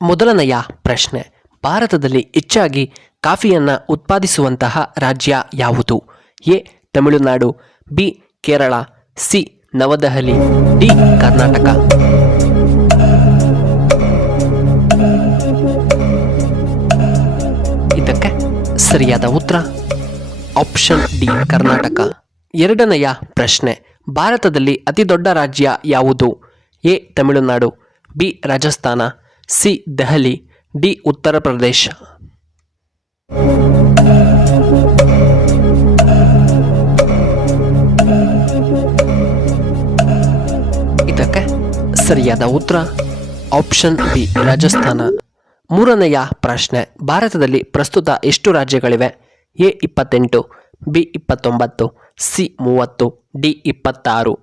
ಮೊದಲನೆಯ ಪ್ರಶ್ನೆ, ಭಾರತದಲ್ಲಿ ಹೆಚ್ಚಾಗಿ ಕಾಫಿಯನ್ನು ಉತ್ಪಾದಿಸುವಂತಹ ರಾಜ್ಯ ಯಾವುದು? A Tamil Nadu, B Kerala, C Navadehali, D Karnataka. ಇದಕ್ಕೆ ಸರಿಯಾದ ಉತ್ತರ ಆಪ್ಷನ್ ಡಿ ಕರ್ನಾಟಕ. ಎರಡನೆಯ ಪ್ರಶ್ನೆ, ಭಾರತದಲ್ಲಿ ಅತಿ ದೊಡ್ಡ ರಾಜ್ಯ ಯಾವುದು? A Tamil Nadu, B Rajasthan, C Delhi, D Uttar Pradesh. ಇದಕ್ಕೆ ಸರಿಯಾದ ಉತ್ತರ ಆಪ್ಷನ್ ಬಿ ರಾಜಸ್ಥಾನ. ಮೂರನೆಯ ಪ್ರಶ್ನೆ, ಭಾರತದಲ್ಲಿ ಪ್ರಸ್ತುತ ಎಷ್ಟು ರಾಜ್ಯಗಳಿವೆ? A 28, B 29, C 30, D 26.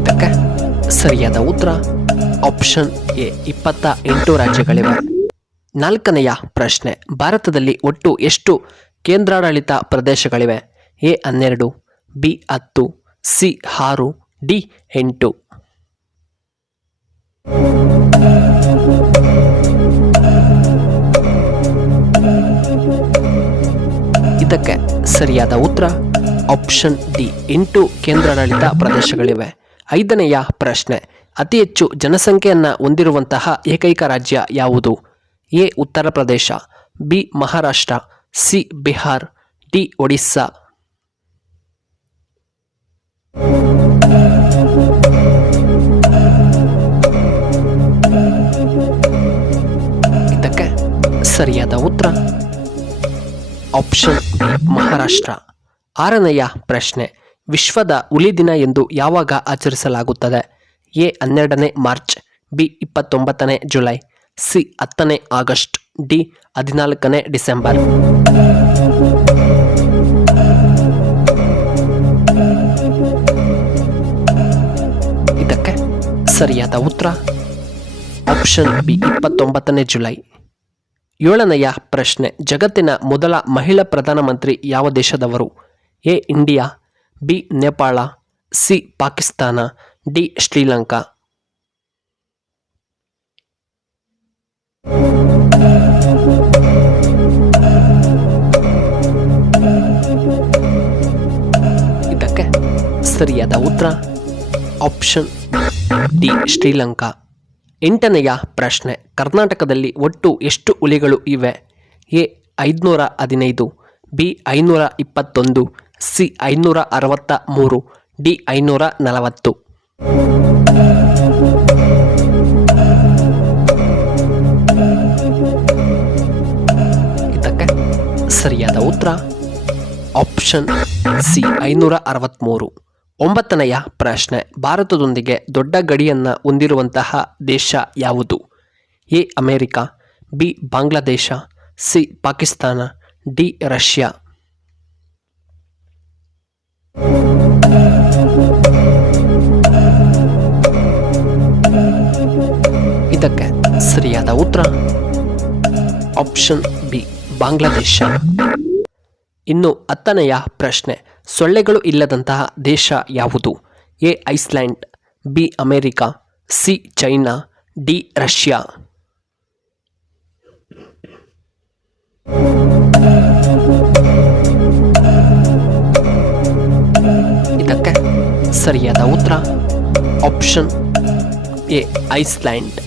ಇದಕ್ಕೆ ಸರಿಯಾದ ಉತ್ತರ ಆಪ್ಷನ್ ಎ 28 ರಾಜ್ಯಗಳಿವೆ. ನಾಲ್ಕನೆಯ ಪ್ರಶ್ನೆ, ಭಾರತದಲ್ಲಿ ಒಟ್ಟು ಎಷ್ಟು ಕೇಂದ್ರಾಡಳಿತ ಪ್ರದೇಶಗಳಿವೆ? A 12, B 10, C 6, D 8. ಇದಕ್ಕೆ ಸರಿಯಾದ ಉತ್ತರ ಆಪ್ಷನ್ ಡಿ 8 ಕೇಂದ್ರಾಡಳಿತ ಪ್ರದೇಶಗಳಿವೆ. ಐದನೆಯ ಪ್ರಶ್ನೆ, ಅತಿ ಹೆಚ್ಚು ಜನಸಂಖ್ಯೆಯನ್ನು ಹೊಂದಿರುವಂತಹ ಏಕೈಕ ರಾಜ್ಯ ಯಾವುದು? A Uttar Pradesh, B Maharashtra, C Bihar, D Odisha. ಇದಕ್ಕೆ ಸರಿಯಾದ ಉತ್ತರ ಆಪ್ಷನ್ ಬಿ ಮಹಾರಾಷ್ಟ್ರ. ಆರನೆಯ ಪ್ರಶ್ನೆ, ವಿಶ್ವದ ಹುಲಿ ದಿನ ಎಂದು ಯಾವಾಗ ಆಚರಿಸಲಾಗುತ್ತದೆ? ಎ 12ನೇ ಮಾರ್ಚ್, ಬಿ 29ನೇ ಜುಲೈ, ಸಿ 10ನೇ ಆಗಸ್ಟ್, ಡಿ 14ನೇ ಡಿಸೆಂಬರ್. ಇದಕ್ಕೆ ಸರಿಯಾದ ಉತ್ತರ ಆಪ್ಷನ್ ಬಿ 29ನೇ ಜುಲೈ. ಏಳನೆಯ ಪ್ರಶ್ನೆ, ಜಗತ್ತಿನ ಮೊದಲ ಮಹಿಳಾ ಪ್ರಧಾನಮಂತ್ರಿ ಯಾವ ದೇಶದವರು? A India, B Nepal, C Pakistan, D Sri Lanka. ಇದಕ್ಕೆ ಸರಿಯಾದ ಉತ್ತರ ಆಪ್ಷನ್ ಡಿ ಶ್ರೀಲಂಕಾ. ಎಂಟನೆಯ ಪ್ರಶ್ನೆ, ಕರ್ನಾಟಕದಲ್ಲಿ ಒಟ್ಟು ಎಷ್ಟು ಹುಲಿಗಳು ಇವೆ? A 515, B 521, C 563, D 540. ಇದಕ್ಕೆ ಸರಿಯಾದ ಉತ್ತರ ಆಪ್ಷನ್ ಸಿ 563. ಒಂಬತ್ತನೆಯ ಪ್ರಶ್ನೆ, ಭಾರತದೊಂದಿಗೆ ದೊಡ್ಡ ಗಡಿಯನ್ನು ಹೊಂದಿರುವಂತಹ ದೇಶ ಯಾವುದು? A America, B Bangladesh, C Pakistan, D Russia. ಇದಕ್ಕೆ ಸರಿಯಾದ ಉತ್ತರ ಆಪ್ಷನ್ ಬಿ ಬಾಂಗ್ಲಾದೇಶ. ಇನ್ನು 10ನೆಯ ಪ್ರಶ್ನೆ, ಸೊಳ್ಳೆಗಳು ಇಲ್ಲದಂತಹ ದೇಶ ಯಾವುದು? A Iceland, B America, C China, D Russia. ಇದಕ್ಕೆ ಸರಿಯಾದ ಉತ್ತರ ಆಪ್ಷನ್ ಎ ಐಸ್ಲ್ಯಾಂಡ್.